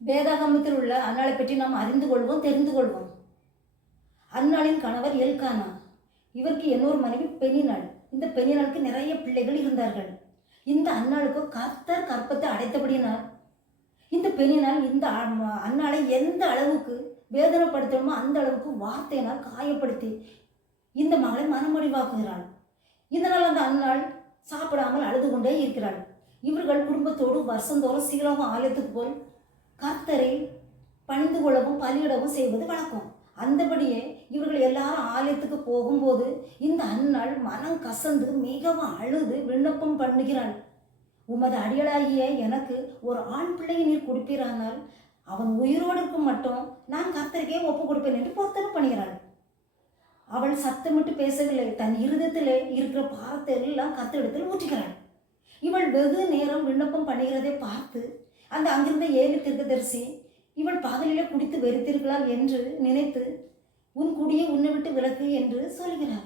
வேதாகமத்தில் உள்ள அன்னாளை பற்றி நாம் அறிந்து கொள்வோம் தெரிந்து கொள்வோம். அன்னாளின் கணவர் எல்கானா இவருக்கு இன்னொரு மனைவி பெனினாள் இந்த பெனினாளுக்கு நிறைய பிள்ளைகள் இருந்தார்கள். இந்த அன்னாளுக்கு கர்த்தர் கற்பத்தை அடைத்தபடியினார் இந்த பெனினால் இந்த அன்னாளை எந்த அளவுக்கு வேதனைப்படுத்தணுமோ அந்த அளவுக்கு வார்த்தையினால் காயப்படுத்தி இந்த மகளை மனமடிவாக்குகிறாள். இதனால் அந்த அன்னாள் சாப்பிடாமல் அழுது கொண்டே இருக்கிறாள். இவர்கள் குடும்பத்தோடு வருஷந்தோறும் சீலோகம் ஆலயத்துக்கு போய் கர்த்தரை பணிந்து கொள்ளவும் பலியிடவும் செய்வது வழக்கம். அந்தபடியே இவர்கள் எல்லாரும் ஆலயத்துக்கு போகும்போது இந்த அன்னாள் மனம் கசந்து மிகவும் அழுது விண்ணப்பம் பண்ணுகிறாள். உமது அடியலாகிய எனக்கு ஒரு ஆண் பிள்ளையை நீர் கொடுப்பீரானால் அவன் உயிரோடு இருக்கும் மட்டும் நான் கர்த்தருக்கே ஒப்பு கொடுப்பேன் என்று பொருத்தனை பண்ணுகிறாள். அவள் சத்தமிட்டு பேசவில்லை. தன் இருதயத்திலே இருக்கிற பாரத்தை எல்லாம் கர்த்தரிடத்தில் ஊற்றுகிறாள். இவள் வெகு நேரம் விண்ணப்பம் பண்ணுகிறதை பார்த்து அந்த அங்கிருந்த ஏழு தீர்க்கதரிசி இவள் பகலிலே குடித்து வெறித்திருக்கிறாள் என்று நினைத்து உன் குடியை உன்னை விட்டு விலக்கு என்று சொல்கிறார்.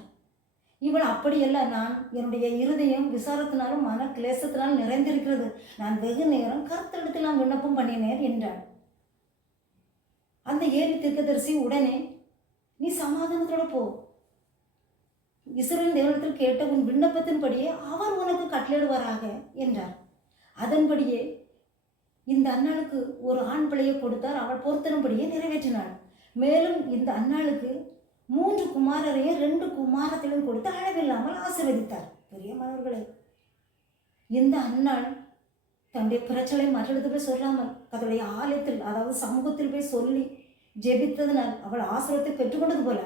இவள் அப்படியல்ல நான் என்னுடைய இருதயம் விசாரத்தினாலும் மன கிளேசத்தினால் நிறைந்திருக்கிறது. நான் வெகு நேரம் கருத்தெடுத்து நான் விண்ணப்பம் பண்ணினேன் என்றாள். அந்த ஏழு தீர்க்கதரிசி உடனே நீ சமாதானத்தோட போ. இஸ்ரேல் தேவனத்தில் கேட்ட உன் விண்ணப்பத்தின்படியே அவர் உனக்கு கட்டளிடுவாராக என்றார். அதன்படியே இந்த அண்ணாளுக்கு ஒரு ஆண் பிள்ளையை கொடுத்தார். அவள் பொருத்தனப்படியே நிறைவேற்றினாள். மேலும் இந்த அண்ணாளுக்கு மூன்று குமாரரையும் ரெண்டு குமாரத்திலும் கொடுத்து அளவில்லாமல் ஆசீர்வதித்தார். பெரியமானவர்களே இந்த அண்ணாள் தன்னுடைய பிரச்சனை மற்றொரு போய் சொல்லாமல் அதனுடைய ஆலயத்தில் அதாவது சமூகத்தில் போய் சொல்லி ஜெபித்ததனால் அவள் ஆசிரியத்தை பெற்றுக்கொண்டது போல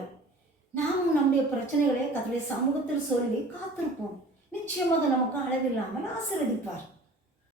நாமும் நம்முடைய பிரச்சனைகளை கத்தருடைய சமூகத்தில் சொல்லி காத்திருப்போம். நிச்சயமாக நமக்கு அளவில்லாமல் ஆசிர்வதிப்பார்.